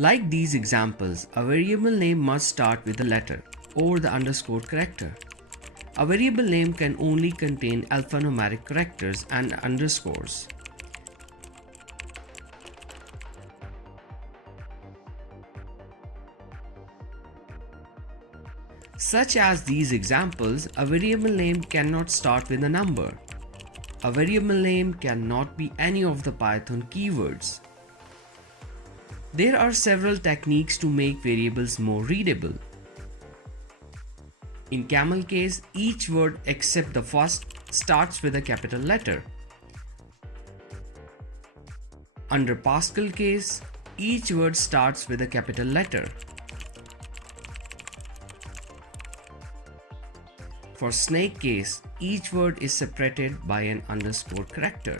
Like these examples, a variable name must start with a letter or the underscore character. A variable name can only contain alphanumeric characters and underscores. Such as these examples, a variable name cannot start with a number. A variable name cannot be any of the Python keywords. There are several techniques to make variables more readable. In Camel case, each word except the first starts with a capital letter. Under Pascal case, each word starts with a capital letter. For Snake case, each word is separated by an underscore character.